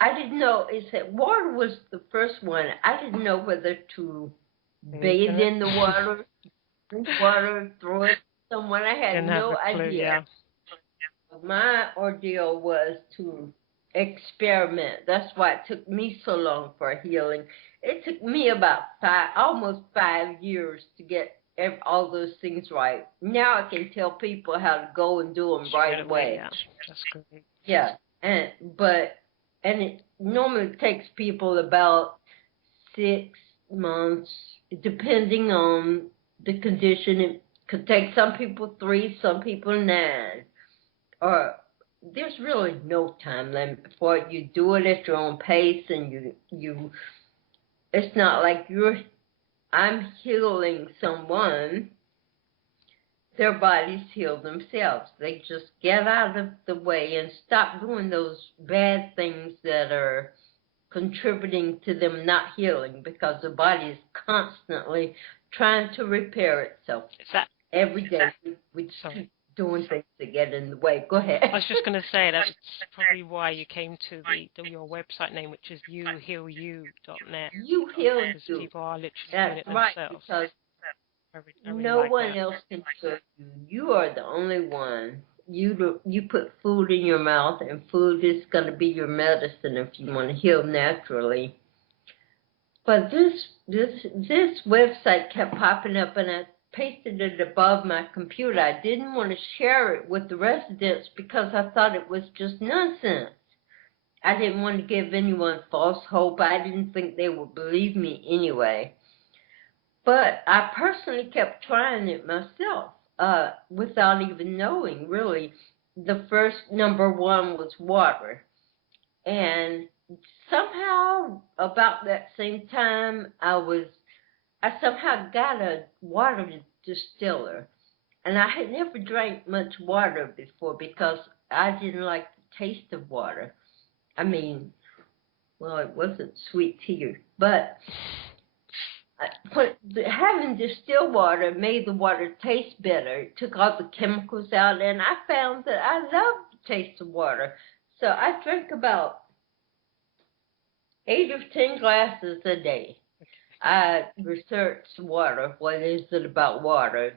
I didn't know. It said water was the first one. I didn't know whether to bathe in the water, drink water, throw it to someone. I had no idea. Yeah. My ordeal was to experiment. That's why it took me so long for healing. It took me about almost 5 years to get all those things right. Now I can tell people how to go and do them right away. Yeah, that's great. Yeah, and it normally takes people about 6 months, depending on the condition. It could take some people 3, some people 9. Or there's really no time limit for it. You do it at your own pace, and you. It's not like I'm healing someone. Their bodies heal themselves. They just get out of the way and stop doing those bad things that are contributing to them not healing, because the body is constantly trying to repair itself. Every day we keep doing things that get in the way. Go ahead. I was just going to say that's probably why you came to your website name, which is youhealyou.net. You heal you. People are literally That's doing it right, themselves. because really no like one that. else can heal you. You are the only one. You put food in your mouth, and food is going to be your medicine if you want to heal naturally. But this website kept popping up, and I pasted it above my computer. I didn't want to share it with the residents because I thought it was just nonsense. I didn't want to give anyone false hope. I didn't think they would believe me anyway. But I personally kept trying it myself, without even knowing, really. The first number one was water. And somehow, about that same time, I somehow got a water distiller. And I had never drank much water before because I didn't like the taste of water. I mean, well, it wasn't sweet tea, but having distilled water made the water taste better. It took all the chemicals out, and I found that I love the taste of water. So I drink about 8 or 10 glasses a day. I researched water. What is it about water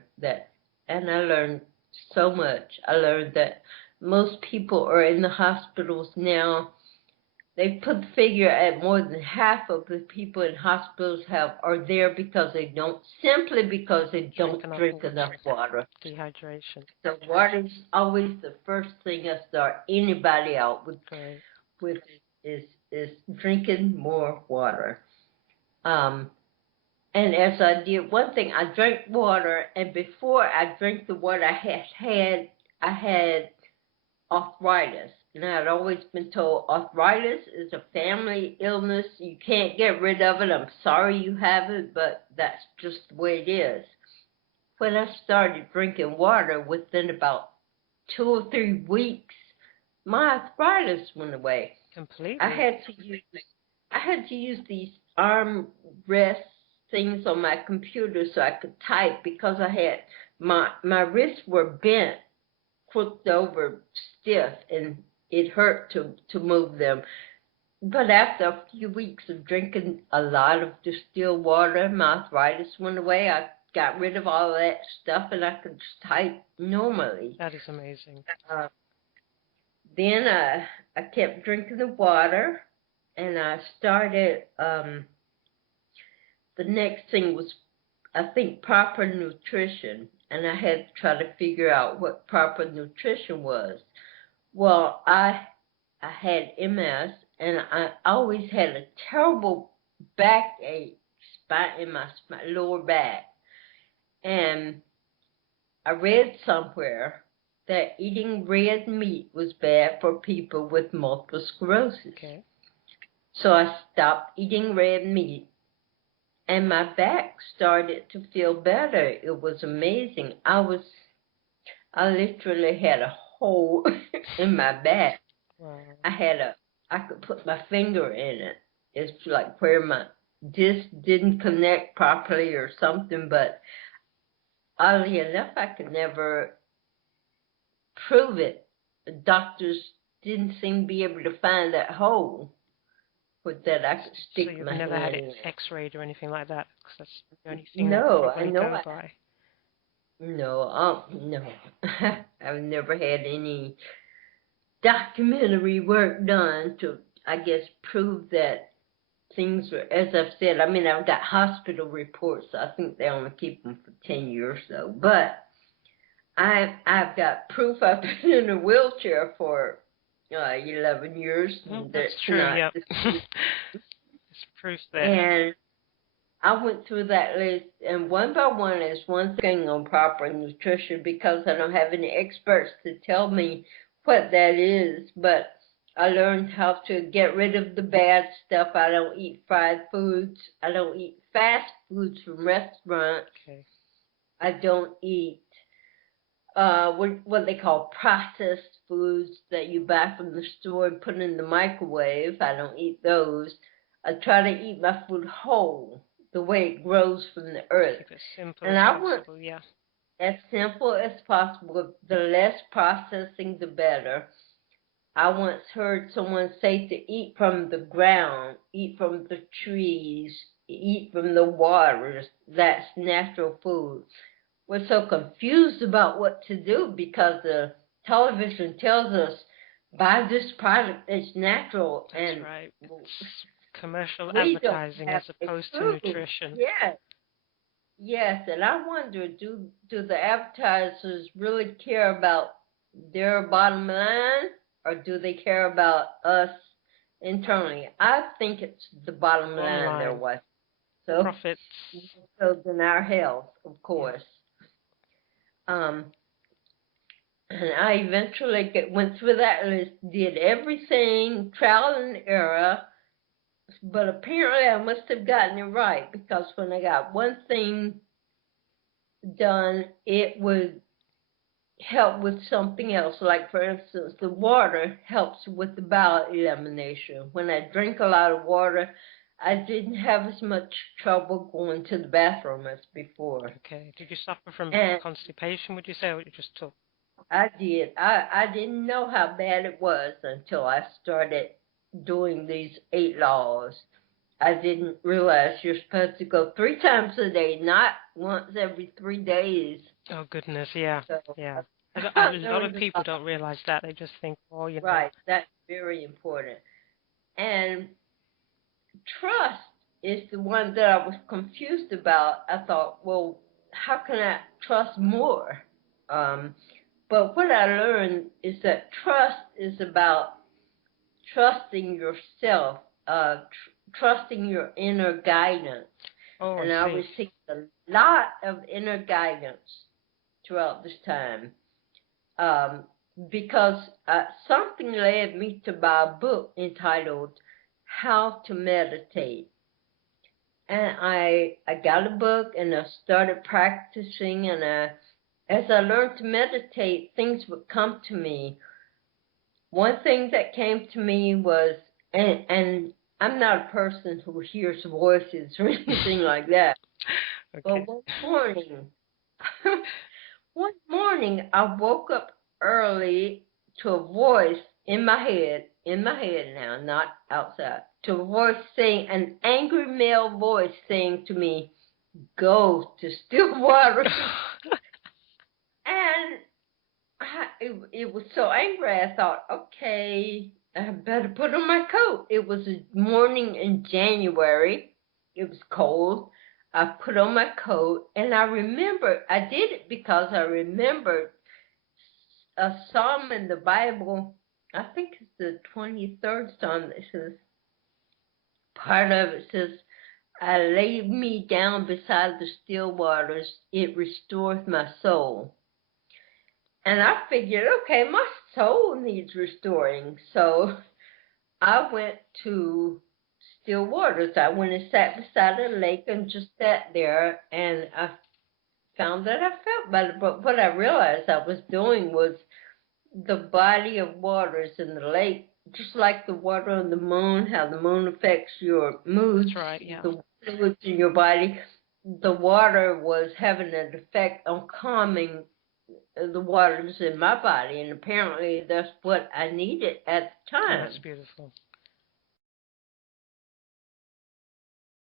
and I learned so much. I learned that most people are in the hospitals now. They put the figure at more than half of the people in hospitals are there because they don't drink enough water. Dehydration. So water is always the first thing I start anybody out with is drinking more water. And as I did one thing, I drank water, and before I drank the water, I had arthritis. And I had always been told arthritis is a family illness. You can't get rid of it. I'm sorry you have it, but that's just the way it is. When I started drinking water, within about 2 or 3 weeks, my arthritis went away. Completely. I had to use these arm rest things on my computer so I could type, because I had my wrists were bent, crooked over, stiff, and it hurt to move them. But after a few weeks of drinking a lot of distilled water, my arthritis went away. I got rid of all that stuff, and I could just type normally. That is amazing. Then I kept drinking the water, and I started, the next thing was, I think, proper nutrition. And I had to try to figure out what proper nutrition was. Well, I had MS, and I always had a terrible backache in my lower back. And I read somewhere that eating red meat was bad for people with multiple sclerosis. Okay. So I stopped eating red meat, and my back started to feel better. It was amazing. I literally had a hole in my back. Wow. I could put my finger in it. It's like where my disc didn't connect properly or something, but oddly enough, I could never prove it. The doctors didn't seem to be able to find that hole. with that I could So stick you've my never had hand it in. x-rayed or anything like that? Because that's the only thing we'll No, I probably know go by. no. I've never had any documentary work done to, I guess, prove that things were, as I've said, I mean, I've got hospital reports, so I think they only keep them for 10 years though. But I've got proof I've been in a wheelchair for 11 years. Well, And that's that's true, not, yeah. There's proof there. and I went through that list, and one by one is one thing on proper nutrition because I don't have any experts to tell me what that is. But I learned how to get rid of the bad stuff. I don't eat fried foods. I don't eat fast foods from restaurants. Okay. I don't eat what they call processed foods that you buy from the store and put in the microwave. I don't eat those. I try to eat my food whole, the way it grows from the earth. Keep it simple And as I want possible, yeah. as simple as possible. The less processing, the better. I once heard someone say to eat from the ground, eat from the trees, eat from the waters. That's natural food. We're so confused about what to do because the television tells us buy this product that's natural. That's and right. It's commercial we don't advertising have as a opposed to clue. nutrition. Yes, and I wonder, do the advertisers really care about their bottom line, or do they care about us internally? I think it's the bottom line they're watching. So, Profits. so than our health, of course. Yeah. And I eventually went through that list, did everything, trial and error, but apparently I must have gotten it right because when I got one thing done, it would help with something else. Like, for instance, the water helps with the bowel elimination. When I drink a lot of water, I didn't have as much trouble going to the bathroom as before. Okay. Did you suffer from constipation, would you say, or you just took? I did. I didn't know how bad it was until I started doing these 8 laws. I didn't realize you're supposed to go 3 times a day, not once every 3 days. Oh, goodness, yeah. So, Yeah. A lot of people don't realize that. They just think, oh, you know. Right, that's very important. And trust is the one that I was confused about. I thought, well, how can I trust more? But what I learned is that trust is about trusting yourself, trusting your inner guidance. Oh, and I received a lot of inner guidance throughout this time. Because something led me to buy a book entitled How to Meditate. And I got a book and I started practicing, and as I learned to meditate, things would come to me. One thing that came to me was, and I'm not a person who hears voices or anything like that, okay. but one morning I woke up early to a voice in my head now, not outside, to a voice saying, an angry male voice saying to me, go to still water. And it was so angry, I thought, okay, I better put on my coat. It was a morning in January. It was cold. I put on my coat, and I did it because I remembered a psalm in the Bible. I think it's the 23rd Psalm that says, part of it says, I lay me down beside the still waters. It restoreth my soul. And I figured, okay, my soul needs restoring. So I went to still waters. I went and sat beside a lake and just sat there, and I found that I felt better. But what I realized I was doing was the body of waters in the lake, just like the water on the moon, how the moon affects your moods, that's right, yeah. the fluids in your body. The water was having an effect on calming the waters in my body, and apparently that's what I needed at the time. That's beautiful.